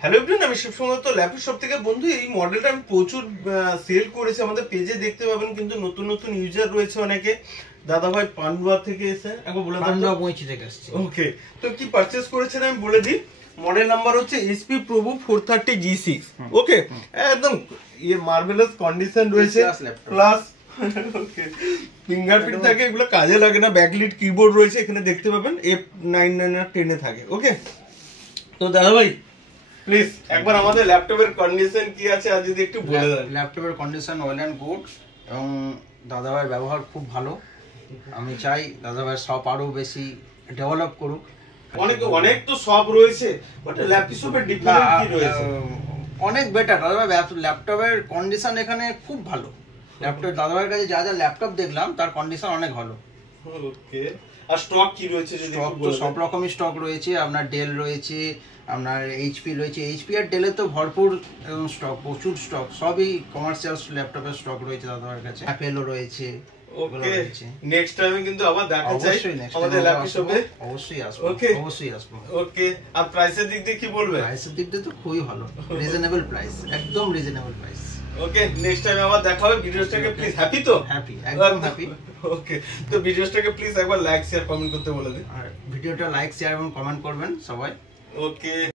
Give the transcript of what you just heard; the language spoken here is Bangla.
হ্যালো এভরিওয়ান, আমি শিবসময় তো ল্যাপটপ শপ থেকে বন্ধু এই মডেলটা আমি প্রচুর সেল করেছি। আমাদের পেজে দেখতে পাবেন, কিন্তু নতুন নতুন ইউজার রয়েছে অনেকে। দাদা ভাই পান্ডুয়া থেকে এসে একবার বলে পান্ডুয়া পৌঁছে থেকে আসছে। ওকে, তো কি পারচেজ করেছেন আমি বলে দিই। মডেল নাম্বার হচ্ছে এসপি প্রভু 430G6। ওকে, একদম মার্ভেলাস কন্ডিশন রয়েছে, প্লাস ওকে ফিঙ্গারপ্রিন্ট থাকে, এগুলো কাজে লাগে না। ব্যাকলিট কিবোর্ড রয়েছে, এখানে দেখতে পাবেন F99 আর 10 এ থাকে। ওকে, তো দাদা ভাই প্লিজ একবার আমাদের ল্যাপটপের কন্ডিশন কি আছে আজ যদি একটু বলে দেন। ল্যাপটপের কন্ডিশন ওয়েল অ্যান্ড গুড, এবং দাদাভাইয়ের ব্যবহার খুব ভালো। আমি চাই দাদাভাইয়ের শপ আরো বেশি ডেভেলপ করুক। অনেক তো সব রয়েছে, বাট ল্যাপটপের ডিফারেন্ট কি রয়েছে? অনেক বেটার। দাদাভাই ল্যাপটপের কন্ডিশন এখানে খুব ভালো। দাদাভাইয়ের কাছে যা যা ল্যাপটপ দেখলাম তার কন্ডিশন অনেক ভালো। ওকে, আর স্টক কি রয়েছে যদি স্টক তো সব রকমই স্টক রয়েছে। আপনার ডেল রয়েছে, আপনার এইচপি রয়েছে। এইচপি আর ডেলের তো ভরপুর স্টক, প্রচুর স্টক, সবই কমার্শিয়াল ল্যাপটপের স্টক রয়েছে দাদাভাইয়ের কাছে। অ্যাপেলও রয়েছে। ওকে, নেক্সট টাইম কিন্তু আবার দেখা চাই আমাদের ল্যাপটপ শপে। অবশ্যই আসবো। ওকে, অবশ্যই আসবো। ওকে, আর প্রাইসের দিক দিয়ে কি বলবে? প্রাইসের দিক দিয়ে তো খুবই ভালো, রিজনেবল প্রাইস, একদম রিজনেবল প্রাইস। ওকে, নেক্সট টাইম আবার দেখা হবে। ভিডিওটাকে প্লিজ হ্যাপি তো? হ্যাপি, একদম হ্যাপি। ওকে, তো ভিডিওটাকে প্লিজ একবার লাইক শেয়ার কমেন্ট করতে বলে দিন। আর ভিডিওটা লাইক শেয়ার এবং কমেন্ট করবেন সবাই। ওকে।